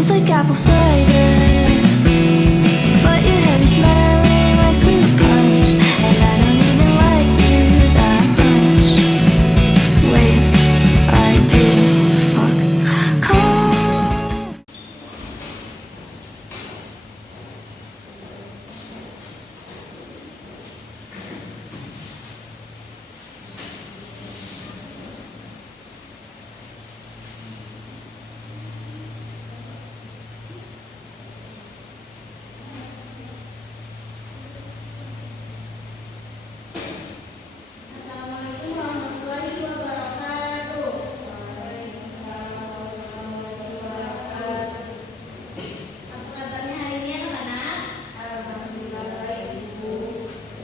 both like apple cider, but your hair is smelling like fruit punch, and I don't even like you that much. Wait, I do. Fuck. Call. Assalamualaikum warahmatullahi wabarakatuh. Apa kabarnya hari ini anak-anak? Alhamdulillah baik, Ibu.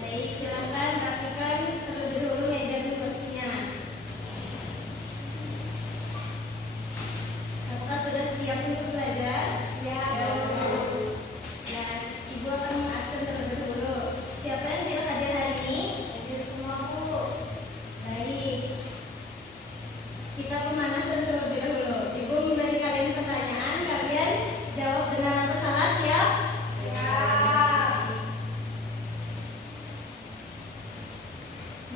Baik, silakan rapikan terlebih dahulu meja kursinya. Apakah sudah siap untuk belajar? Ya. Ibu akan mengabsen terlebih dahulu. Siapa yang tidak hadir hari ini? Hadir semua, Bu. Baik. Kita pemanasan terlebih dahulu. Ibu memberi kalian pertanyaan, kalian jawab benar atau salah, siap? Siap.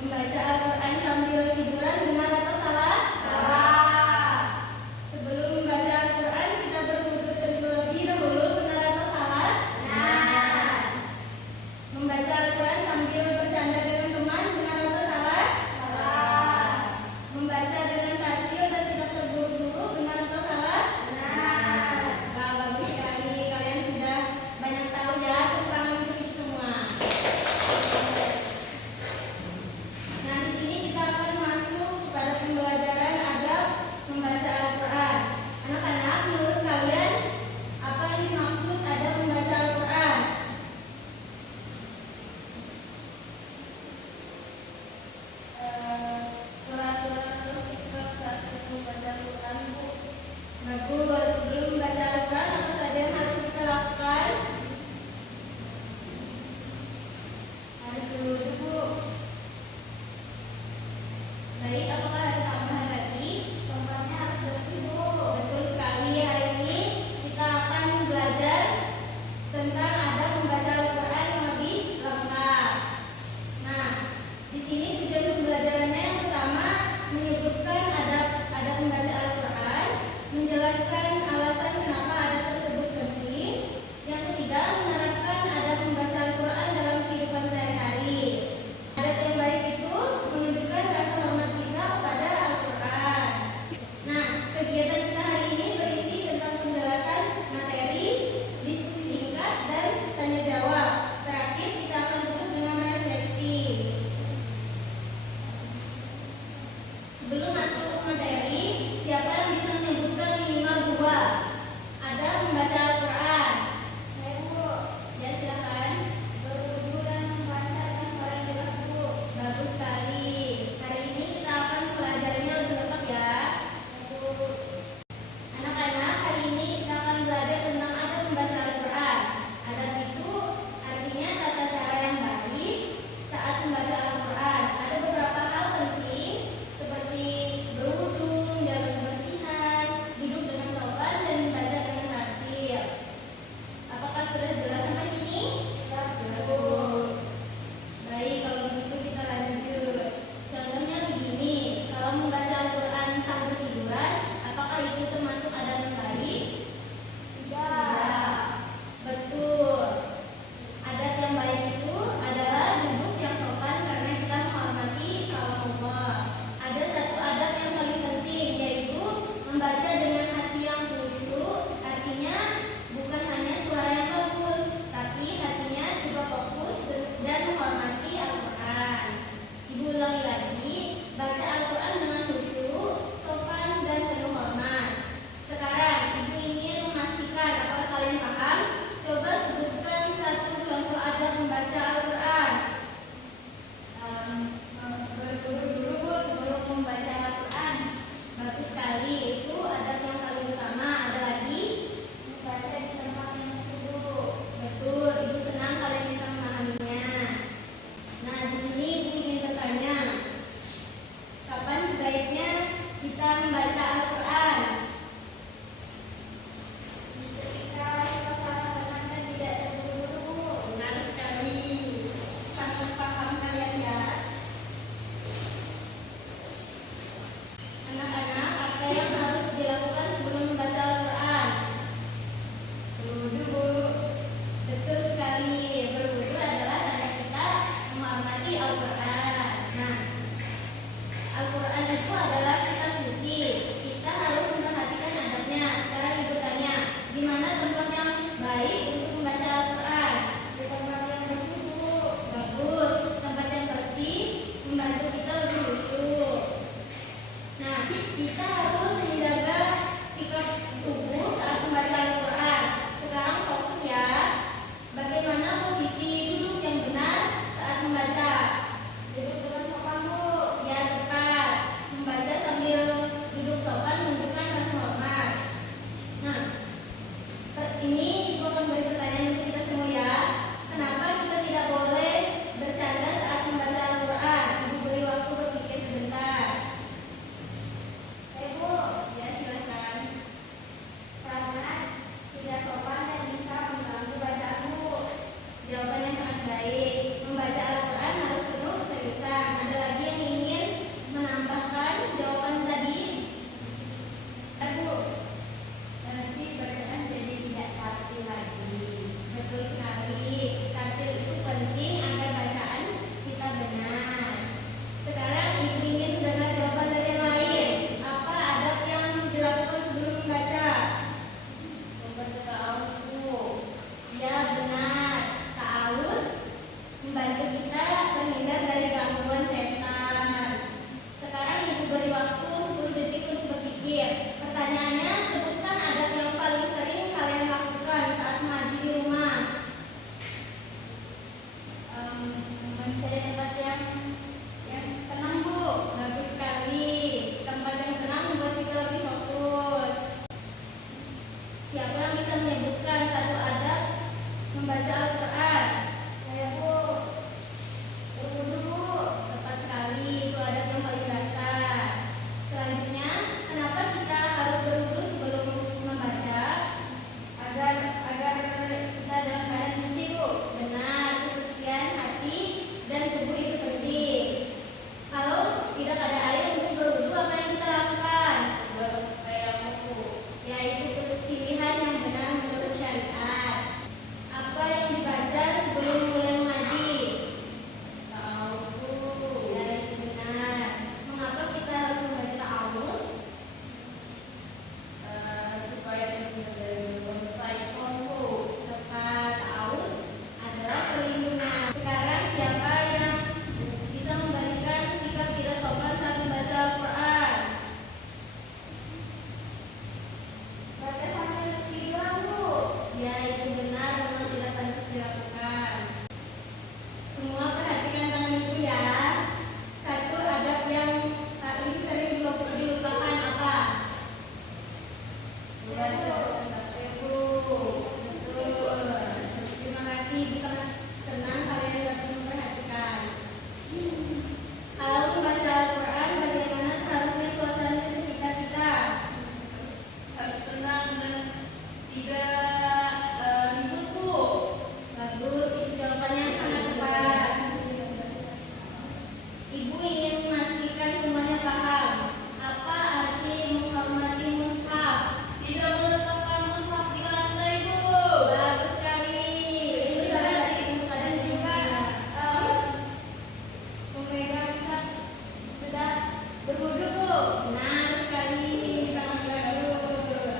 Membaca Al-Quran sambil tiduran benar atau salah? Salah. Sebelum membaca Al-Quran kita berwudu terlebih dahulu, benar atau salah? Benar. Membaca Al-Quran sambil bercanda dengan teman, benar atau salah? Salah. Membaca dengan tartil dan tidak terburu-buru, benar atau salah? Benar. Bagus sekali. Tidak meletakkan mushaf di lantai, Bu. Bagus sekali. Itu salah satu kadang juga memegang mushaf sudah berwudu, Bu. Benar sekali, sangat bagus.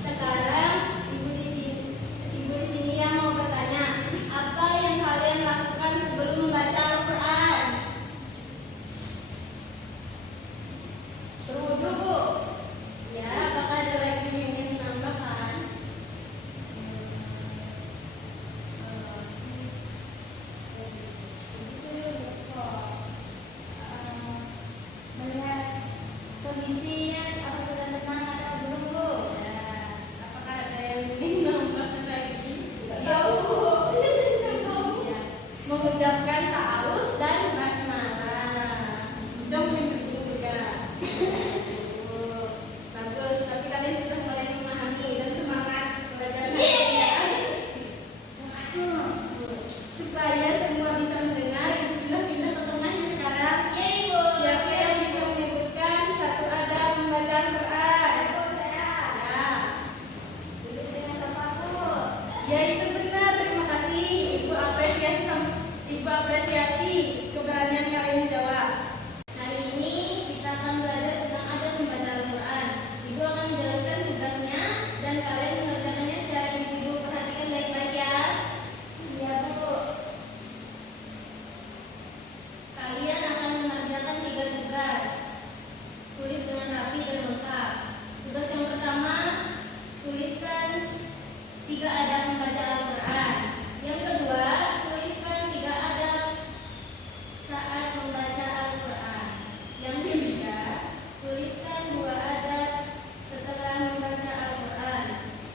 Sekarang ibu di sini yang mau bertanya, apa yang kalian lakukan sebelum membaca Al-Quran? Berwudu, Bu. Ya, apakah ada lagi yang ingin menambahkan? Melihat kondisinya apa sudah tenang atau belum, Bu? Ya, apakah ada yang ingin menambahkan lagi? Ya, Bu. Ya, mengucapkan ta'awuz dan basmalah. Dong minum juga. Bagus, tapi kalian sudah mulai memahami dan semangat belajar ya. Supaya semua bisa mendengar, pindah ke tengahnya sekarang. Siapa yang bisa menyebutkan satu adab membaca Al-Quran? Ya. Ya, itu benar. Terima kasih. Ibu apresiasi keberanian kalian menjawab. Hari ini kita akan belajar tentang adab membaca Al-Quran. Ibu akan menjelaskan tugasnya dan kalian mengerjakannya secara individu. Perhatikan baik-baik ya. Iya, Bu. Kalian akan mengerjakan 3 tugas. Tulis dengan rapi dan lengkap. Tugas yang pertama, tuliskan 3 adab membaca Al-Quran. Yang kedua, tuliskan 3 adab saat membaca Al-Quran. Yang ketiga, tuliskan 2 adab setelah membaca Al-Quran.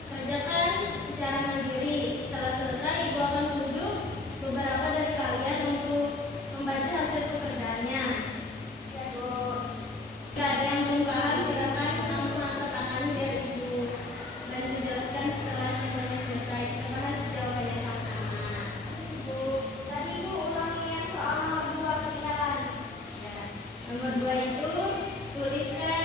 Kerjakan secara mandiri. Setelah selesai, ibu akan tunjuk beberapa dari kalian untuk membaca hasil pekerjaannya. Ya, Bu. Jika ada yang belum paham, silakan langsung angkat tangan biar ibu dan menjelaskan setelah semuanya selesai. Kita bahas jawabannya sama-sama. Bu, tadi Bu ulangi yang soal nomor 2 ketinggalan. Ya. Nomor 2 itu tuliskan